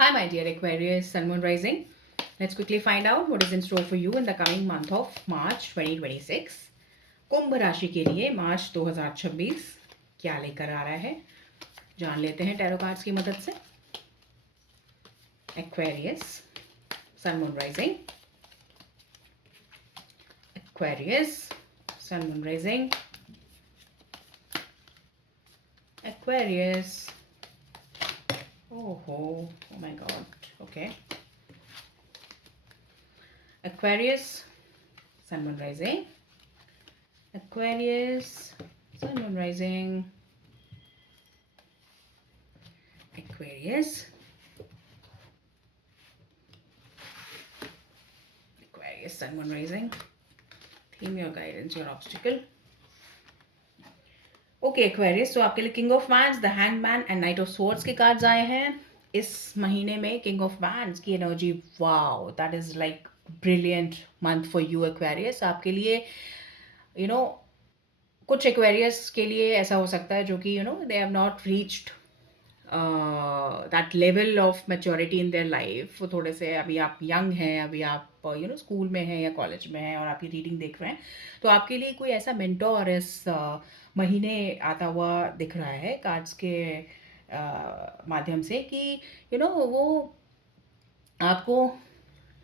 Hi, my dear Aquarius, Sun, Moon, Rising. Let's quickly find out what is in store for you in the coming month of March 2026. कुंभ राशि के लिए मार्च 2026 क्या लेकर आ रहा है, जान लेते हैं टैरो कार्ड्स की मदद से. Aquarius, Sun, Moon, Rising. Aquarius, Sun, Moon, Rising. Aquarius. Oh my God. Okay. Aquarius, Sun, Moon, Rising. Aquarius, Sun, Moon, Rising. Aquarius. Aquarius, Sun, Moon, Rising. Theme, your guidance, your obstacle. Okay Aquarius, तो आपके लिए king of wands, the hangman and night of swords के cards आए हैं. इस महीने में king of wands की energy, wow, that is like brilliant month for you Aquarius. आपके लिए यू नो कुछ एक्वेरियस के लिए ऐसा हो सकता है जो कि they have not reached that level of maturity in their life. वो थोड़े से अभी आप यंग हैं, अभी आप स्कूल में हैं या कॉलेज में हैं और आप ये रीडिंग देख रहे हैं, तो आपके लिए कोई ऐसा मेंटोर इस महीने आता हुआ दिख रहा है कार्ड्स के माध्यम से कि वो आपको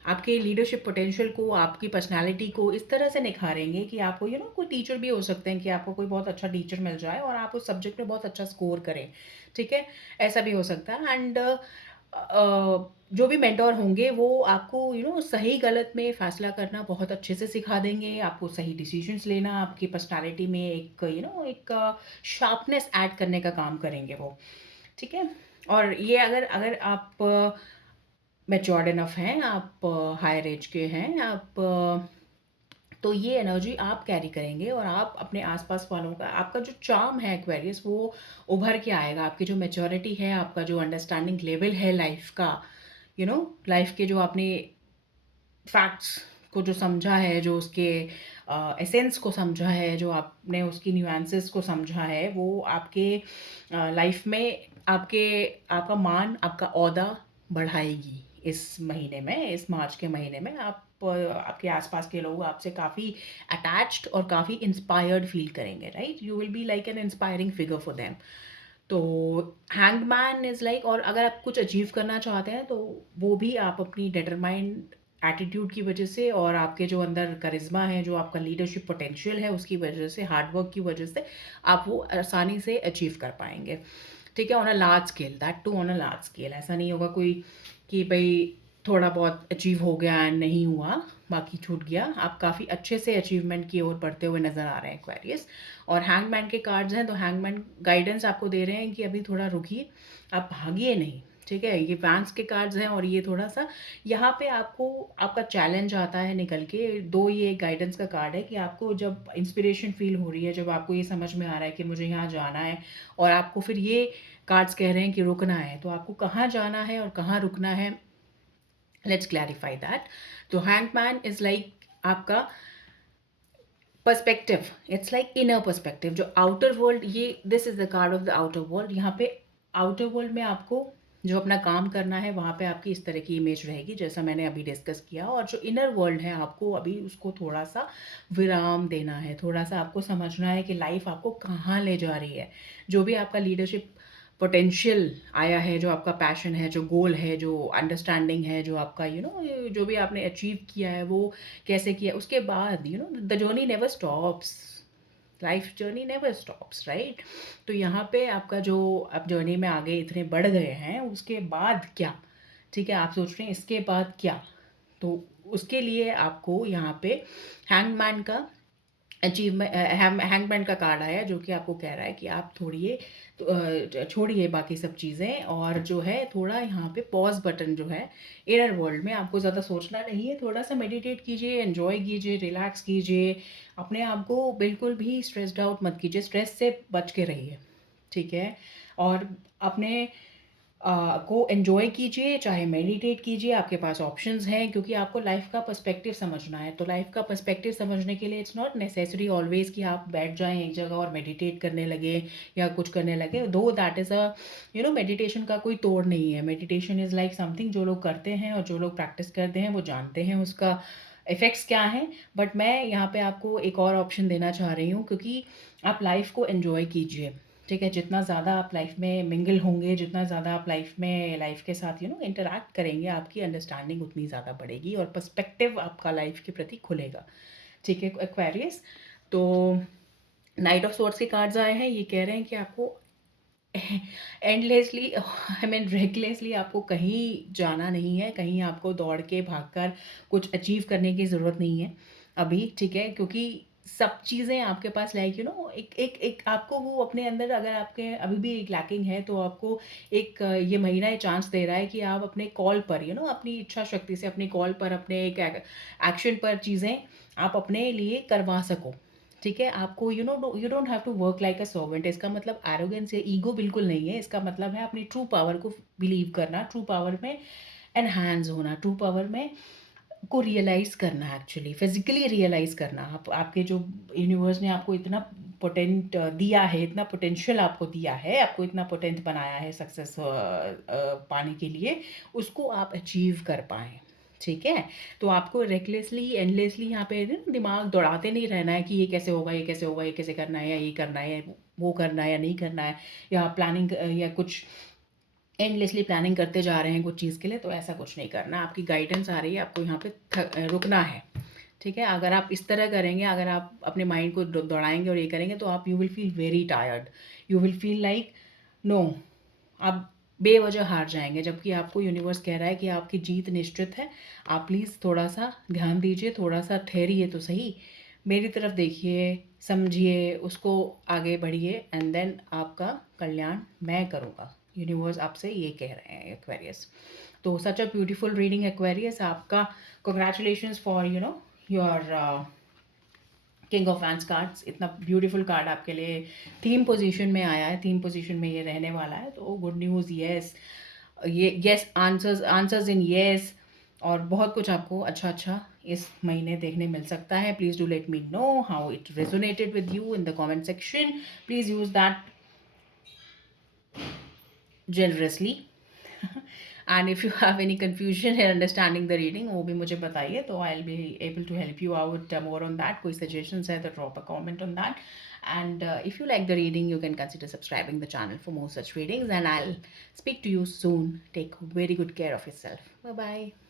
आपके लीडरशिप पोटेंशियल को, आपकी पर्सनालिटी को इस तरह से निखारेंगे कि आपको कोई टीचर भी हो सकते हैं कि आपको कोई बहुत अच्छा टीचर मिल जाए और आप उस सब्जेक्ट में बहुत अच्छा स्कोर करें. ठीक है, ऐसा भी हो सकता है. एंड जो भी मेंटोर होंगे वो आपको सही गलत में फ़ैसला करना बहुत अच्छे से सिखा देंगे, आपको सही डिसीजंस लेना, आपकी पर्सनालिटी में एक एक शार्पनेस ऐड करने का काम करेंगे वो. ठीक है, और ये अगर अगर आप मैच्योर्ड इनफ हैं, आप हायर एज के हैं, आप तो ये एनर्जी आप कैरी करेंगे और आप अपने आसपास वालों का, आपका जो चार्म है एक्वेरियस, वो उभर के आएगा. आपकी जो मैच्योरिटी है, आपका जो अंडरस्टैंडिंग लेवल है लाइफ का, लाइफ के जो आपने फैक्ट्स को जो समझा है, जो उसके एसेंस को समझा है, जो आपने उसकी न्यूएंसेस को समझा है, वो आपके लाइफ में आपका मान, आपका ओहदा बढ़ाएगी. इस महीने में, इस मार्च के महीने में आप आपके आसपास के लोग आपसे काफ़ी अटैच्ड और काफ़ी इंस्पायर्ड फील करेंगे. Right, you will be like an inspiring figure for them. तो हैंगमैन इज़ लाइक, और अगर आप कुछ अचीव करना चाहते हैं तो वो भी आप अपनी डिटरमाइंड एटीट्यूड की वजह से और आपके जो अंदर करिश्मा है, जो आपका लीडरशिप पोटेंशियल है, उसकी वजह से, हार्ड वर्क की वजह से आप वो आसानी से अचीव कर पाएंगे. ठीक है, on a large scale, that too on a large scale. ऐसा नहीं होगा कोई कि भाई थोड़ा बहुत अचीव हो गया एंड नहीं हुआ, बाकी छूट गया. आप काफ़ी अच्छे से अचीवमेंट की ओर बढ़ते हुए नज़र आ रहे हैं एक्वेरियस. और हैंगमैन के कार्ड्स हैं, तो हैंगमैन गाइडेंस आपको दे रहे हैं कि अभी थोड़ा रुकिए, आप भागिए नहीं. ठीक है, ये वैंस के कार्ड्स हैं और ये थोड़ा सा यहाँ पे आपको आपका चैलेंज आता है निकल के. दो ये गाइडेंस का कार्ड है कि आपको जब इंस्पिरेशन फील हो रही है, जब आपको ये समझ में आ रहा है कि मुझे यहाँ जाना है, और आपको फिर ये कार्ड्स कह रहे हैं कि रुकना है, तो आपको कहाँ जाना है और कहाँ रुकना है, लेट्स क्लैरिफाई दैट. तो हैंगमैन इज लाइक आपका perspective, it's like inner perspective. जो आउटर वर्ल्ड, ये this is the card of the outer world. यहाँ पे आउटर वर्ल्ड में आपको जो अपना काम करना है, वहाँ पे आपकी इस तरह की इमेज रहेगी जैसा मैंने अभी डिस्कस किया. और जो इनर वर्ल्ड है, आपको अभी उसको थोड़ा सा विराम देना है, थोड़ा सा आपको समझना है कि लाइफ आपको कहाँ ले जा रही है. जो भी आपका लीडरशिप पोटेंशियल आया है, जो आपका पैशन है, जो गोल है, जो अंडरस्टैंडिंग है, जो आपका जो भी आपने अचीव किया है, वो कैसे किया, उसके बाद the journey never stops. Life journey never stops, right. तो यहाँ पे आपका जो आप जर्नी में आगे इतने बढ़ गए हैं, उसके बाद क्या. ठीक है, आप सोच रहे हैं इसके बाद क्या, तो उसके लिए आपको यहाँ पे हैंगमैन का अचीवमेंट, हैंगमैन का कार्ड आया जो कि आपको कह रहा है कि आप छोड़िए बाकी सब चीज़ें, और जो है थोड़ा यहाँ पे पॉज बटन जो है इनर वर्ल्ड में, आपको ज़्यादा सोचना नहीं है. थोड़ा सा मेडिटेट कीजिए, एंजॉय कीजिए, रिलैक्स कीजिए, अपने आप को बिल्कुल भी स्ट्रेस्ड आउट मत कीजिए, स्ट्रेस से बच के रहिए. ठीक है, और अपने को एन्जॉय कीजिए, चाहे मेडिटेट कीजिए, आपके पास ऑप्शंस हैं क्योंकि आपको लाइफ़ का पर्सपेक्टिव समझना है। तो लाइफ़ का पर्सपेक्टिव समझने के लिए इट्स नॉट नेसेसरी ऑलवेज़ कि आप बैठ जाएँ एक जगह और मेडिटेट करने लगें या कुछ करने लगें। दो दैट इज़ मेडिटेशन का कोई तोड़ नहीं है। मेडिटेशन इज़ लाइक समथिंग जो लोग करते हैं और जो लोग प्रैक्टिस करते हैं वो जानते हैं उसका इफ़ेक्ट्स क्या हैं। बट मैं यहाँ पे आपको एक और ऑप्शन देना चाह रही हूँ क्योंकि आप लाइफ़ को एन्जॉय कीजिए। ठीक है, जितना ज़्यादा आप लाइफ में मिंगल होंगे, जितना ज़्यादा आप लाइफ के साथ इंटरैक्ट करेंगे, आपकी अंडरस्टैंडिंग उतनी ज़्यादा बढ़ेगी और पर्सपेक्टिव आपका लाइफ के प्रति खुलेगा। ठीक है एक्वेरियस। तो नाइट ऑफ सोर्ड्स के कार्ड्स आए हैं, ये कह रहे हैं कि आपको एंडलेसली आई मीन रेकलेसली आपको कहीं जाना नहीं है, कहीं आपको दौड़ के भागकर कुछ अचीव करने की ज़रूरत नहीं है अभी, ठीक है? क्योंकि सब चीज़ें आपके पास लाइक एक एक एक आपको वो अपने अंदर अगर आपके अभी भी एक लैकिंग है तो आपको एक ये महीना ये चांस दे रहा है कि आप अपने कॉल पर अपनी इच्छा शक्ति से अपने कॉल पर अपने एक एक्शन पर चीज़ें आप अपने लिए करवा सको। ठीक है, आपको you don't have to work like a servant. इसका मतलब एरोगेंस या ईगो बिल्कुल नहीं है। इसका मतलब है अपनी ट्रू पावर को बिलीव करना, ट्रू पावर में एनहांस होना, ट्रू पावर में को रियलाइज करना, एक्चुअली फिजिकली रियलाइज करना। आप आपके जो यूनिवर्स ने आपको इतना पोटेंट दिया है, इतना पोटेंशियल आपको दिया है, आपको इतना पोटेंट बनाया है सक्सेस पाने के लिए, उसको आप अचीव कर पाएँ। ठीक है? तो आपको रेकलेसली, एंडलेसली यहाँ पे दिमाग दौड़ाते नहीं रहना है कि ये कैसे होगा, ये कैसे होगा, ये कैसे करना है या ये करना है, वो करना है या नहीं करना है, या प्लानिंग या कुछ एंडलेसली प्लानिंग करते जा रहे हैं कुछ चीज़ के लिए, तो ऐसा कुछ नहीं करना। आपकी गाइडेंस आ रही है, आपको यहाँ पे रुकना है। ठीक है? अगर आप इस तरह करेंगे, अगर आप अपने माइंड को दौड़ाएँगे और ये करेंगे तो आप you will feel very tired. You will feel like no, आप बेवजह हार जाएँगे, जबकि आपको यूनिवर्स कह रहा है कि आपकी जीत निश्चित है। आप प्लीज़ थोड़ा-सा ध्यान दीजिए, थोड़ा-सा ठहरिए तो सही। मेरी तरफ देखिए, समझिए, उसको आगे बढ़िए एंड देन आपका कल्याण मैं करूँगा। यूनिवर्स आपसे ये कह रहे हैं एक्वेरियस। तो सच अ ब्यूटीफुल रीडिंग एक्वेरियस। आपका congratulations for your king of wands cards. इतना ब्यूटीफुल कार्ड आपके लिए थीम पोजीशन में आया है, थीम पोजीशन में ये रहने वाला है, तो गुड न्यूज़, येस, ये yes, answers answers in yes, और बहुत कुछ आपको अच्छा अच्छा इस महीने देखने मिल सकता है। Please do let me know how it resonated with you in the comment section. Please use that generously. And if you have any confusion in understanding the reading, वो भी मुझे बताइए, तो I'll be able to help you out more on that. कोई suggestions है तो drop a comment on that. And if you like the reading, you can consider subscribing the channel for more such readings. And I'll speak to you soon. Take very good care of yourself. Bye bye.